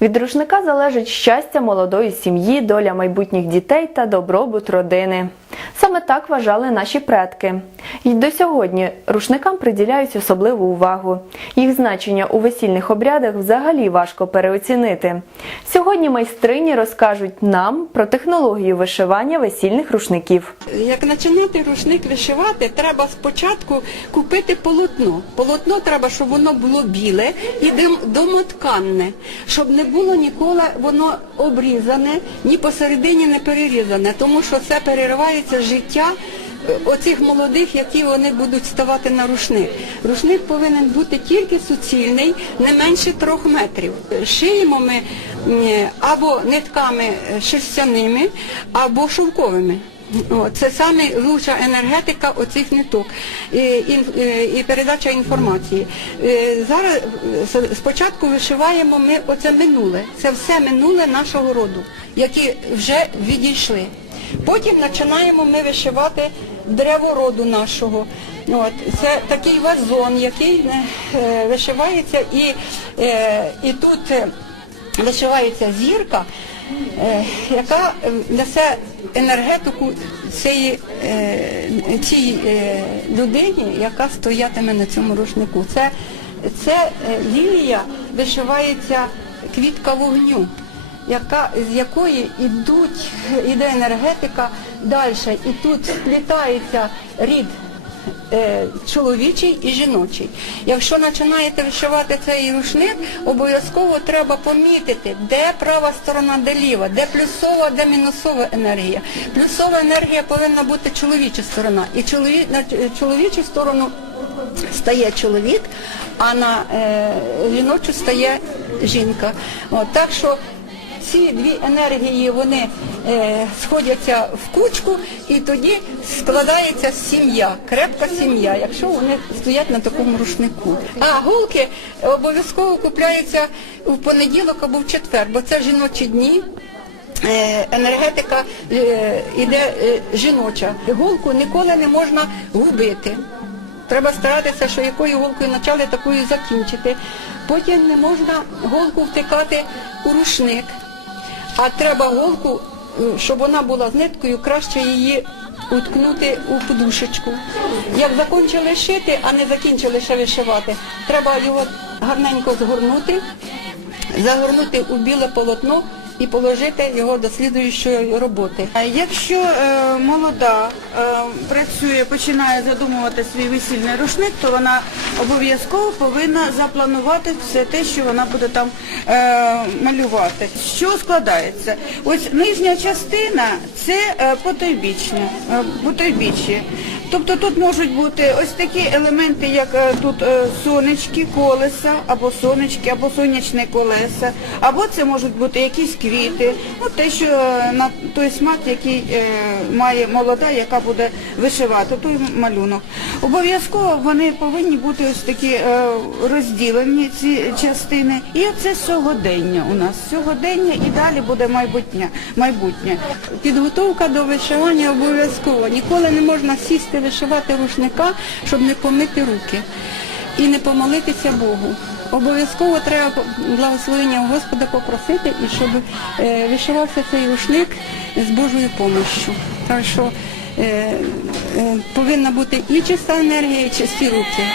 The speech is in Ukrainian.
Від рушника залежить щастя молодої сім'ї, доля майбутніх дітей та добробут родини. Саме так вважали наші предки. І до сьогодні рушникам приділяють особливу увагу. Їх значення у весільних обрядах взагалі важко переоцінити. Сьогодні майстрині розкажуть нам про технологію вишивання весільних рушників. Як починати рушник вишивати, треба спочатку купити полотно. Полотно треба, щоб воно було біле і домотканне, щоб не було ніколи воно обрізане, ні посередині не перерізане, тому що це переривається життя е, оцих молодих, які вони будуть ставати на рушник. Рушник повинен бути тільки суцільний, не менше трьох метрів. Шиємо ми або нитками е, шерстяними, або шовковими. Це саме лучша енергетика оцих ниток і, передача інформації. Е, Зараз спочатку вишиваємо ми оце минуле. Це все минуле нашого роду, які вже відійшли. Потім починаємо ми вишивати древо роду нашого. От, це такий вазон, який е, вишивається і, е, і тут е, вишивається зірка, е, яка несе енергетику цієї, е, цій е, людині, яка стоятиме на цьому рушнику. Це, це е, лілія вишивається квітка вогню. Яка, з якої йдуть, іде енергетика далі, і тут сплітається рід е, чоловічий і жіночий. Якщо починаєте вишивати цей рушник, обов'язково треба помітити, де права сторона, де ліва, де плюсова, де мінусова енергія. Плюсова енергія повинна бути чоловіча сторона. І чолові, на чоловічу сторону стає чоловік, а на е, жіночу стає жінка. От, так що ці дві енергії вони е, сходяться в кучку і тоді складається сім'я, крепка сім'я, якщо вони стоять на такому рушнику. А гулки обов'язково купляються в понеділок або в четвер, бо це жіночі дні. Е, Енергетика е, іде е, жіноча. Голку ніколи не можна губити. Треба старатися, що якою голкою почали, такою закінчити. Потім не можна голку втикати у рушник, а треба голку, щоб вона була з ниткою, краще її уткнути у подушечку. Як закінчили шити, а не закінчили ще вишивати, треба його гарненько згорнути, загорнути у біле полотно і положити його до слідуючої роботи. А Якщо е, молода е, працює, починає задумувати свій весільний рушник, то вона обов'язково повинна запланувати все те, що вона буде там е, малювати. Що складається? Ось нижня частина це е, потойбічне, е, потойбіччя. Тобто тут можуть бути ось такі елементи, як е, тут е, сонечки, колеса, або сонечки, або сонячне колеса, або це можуть бути якісь квіти, ну те, що е, на той смак, який має молода, яка буде вишивати, той малюнок. Обов'язково вони повинні бути ось такі розділені ці частини. І це сьогодення у нас. Сьогодення і далі буде майбутнє. Підготовка до вишивання обов'язкова. Ніколи не можна сісти мусити вишивати рушника, щоб не помити руки і не помолитися Богу. Обов'язково треба благословення Господа попросити і щоб е, вишивався цей рушник з Божою помощю. Так що е, е, повинна бути і чиста енергія, і чисті руки.